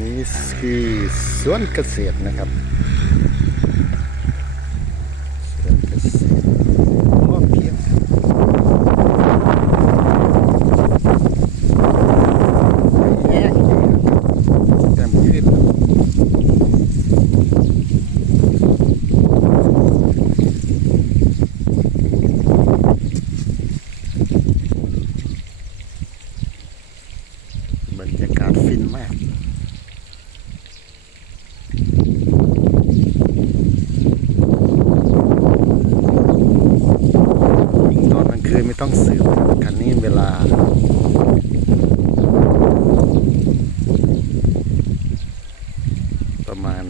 นี่คือสวนเกษตรนะครับสวนเกษตรพอเพียงแย่แต้มขึ้นบรรยากาศฟินมาก ยิ่งตอนกลางคืนไม่ ต้องสืบคันนี้เวลา ประมาณ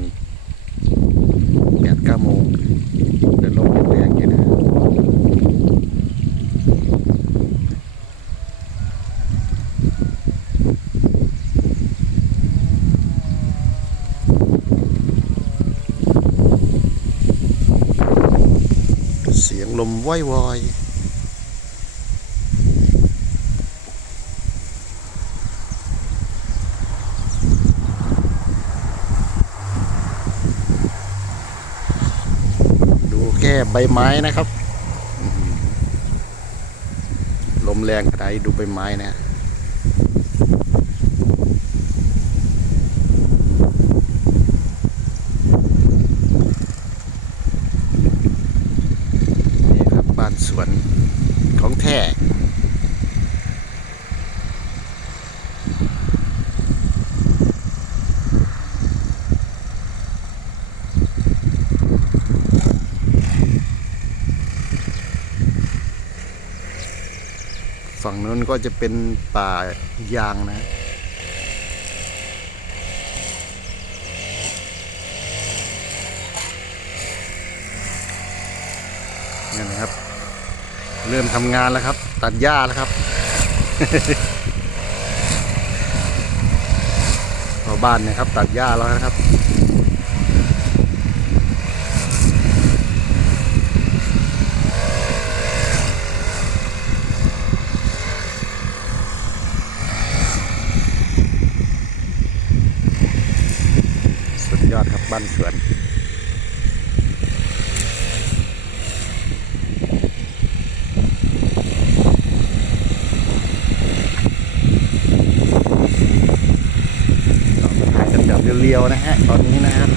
แปดเก้าโมงเดินลมแรงๆอยู่นะเสียงลมว่อยวอย ค่ใบไม้นะครับ ลมแรงขนาดไหนดูใบไม้นะนี่ครับบ้านสวนของแท้ นู้นก็จะเป็นป่ายางนะนี่นะครับ เริ่มทำงานแล้วครับ ตัดหญ้าแล้วครับพอบ้านเนี่ยครับ ตัดหญ้าแล้วนะครับ สุด ยอดครับบ้านสวนถ่ายกันแบบเรียวๆนะฮะตอนนี้นะครับ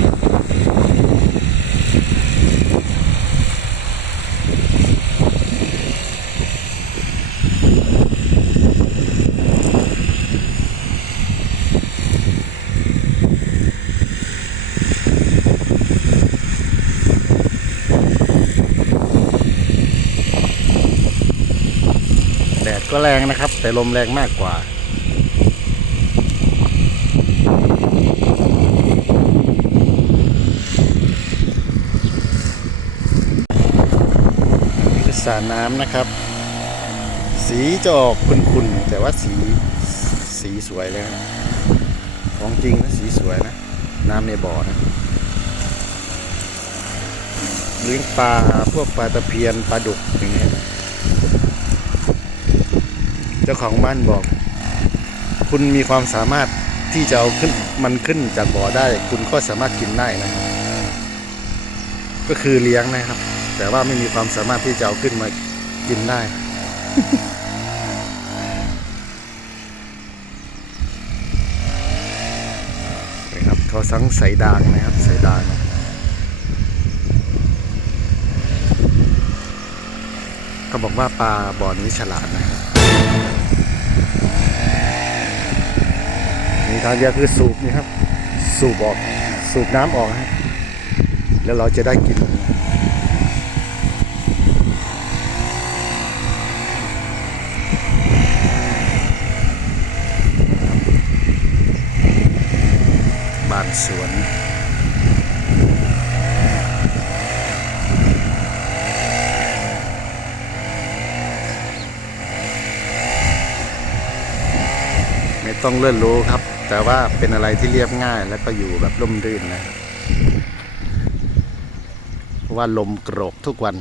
ก็แรงนะครับ แต่ลมแรงมากกว่า คือสระน้ำนะครับ สีจะออกขุ่นๆ แต่ว่าสีสีสวยเลยนะของจริงนะสีสวยนะ น้ำในบ่อนะเลี้ยงปลาพวกปลาตะเพียนปลาดุกอย่างเงี้ย เจ้าของบ้านบอก คุณมีความสามารถที่จะเอาขึ้นมันขึ้นจากบ่อได้ คุณก็สามารถกินได้นะ ก็คือเลี้ยงนะครับ แต่ว่าไม่มีความสามารถที่จะเอาขึ้นมากินได้นะครับเขาสังใส่ดางนะครับใส่ดางเขาบอกว่าปลาบ่อนี้ฉลาดนะครับีทางเดียวคือสูบนี่ครับ สูบออกสูบน้ำออกนะครับแล้วเราจะได้กินบ้านสวน ต้องเลื่อนรู้ครับ แต่ว่าเป็นอะไรที่เรียบง่ายแล้วก็อยู่แบบร่มรื่นนะเพราะว่าลมโกรกทุกวัน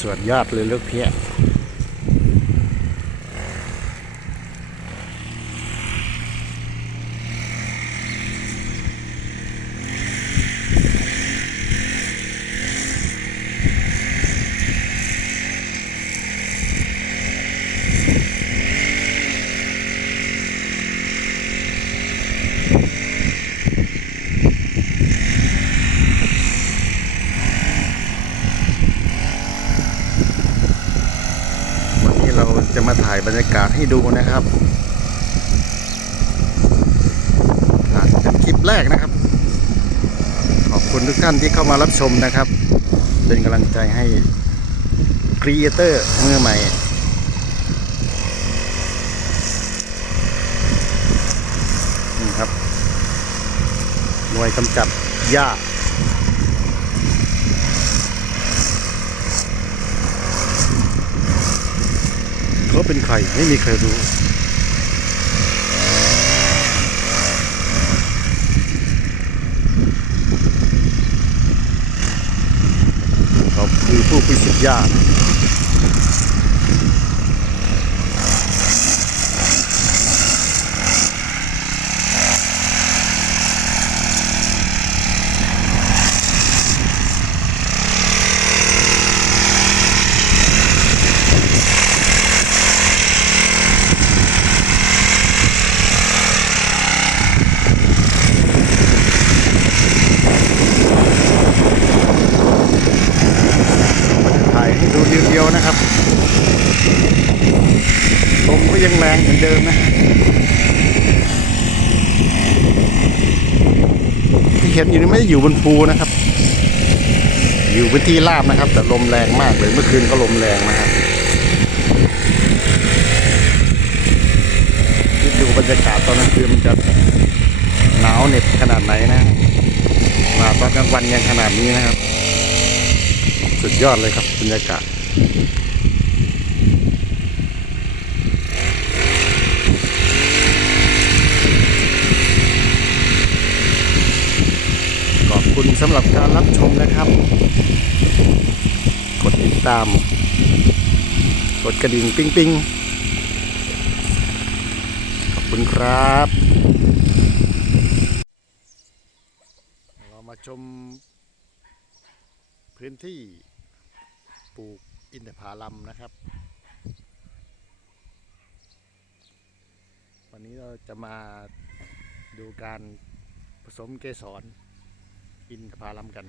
ส่วนยอดเลยลูกเพี้ย มาถ่ายบรรยากาศให้ดูนะครับเป็นคลิปแรกนะครับ ขอบคุณทุกท่านที่เข้ามารับชมนะครับ เป็นกำลังใจให้ครีเอเตอร์มือใหม่นี่ครับหน่วยกำจัดหญ้า เขาเป็นใครไม่มีใครรู้ เขาคือผู้พิสิทธิ์ยากมันจะถ่ายให้ดูเดียวๆนะครับลมก็ยังแรง เดิมนะที่เห็นอยู่นี่ไม่ได้อยู่บนภูนะครับ อยู่พื้นที่ราบนะครับ แต่ลมแรงมากเลยเมื่อคืนก็ลมแรงนะครับคิดดูบรรยากาศตอนกลางคืนมันจะหนาวเหน็บขนาดไหนนะมาตอนกลางวันยังขนาดนี้นะครับ สุดยอดเลยครับบรรยากาศ คุณสำหรับการรับชมนะครับ กดติดตาม กดกระดิ่งปิ๊งปิงขอบคุณครับ เรามาชมพื้นที่ปลูกอินทผลัมนะครับ วันนี้เราจะมาดูการผสมเกสร กินกับพาลำกัน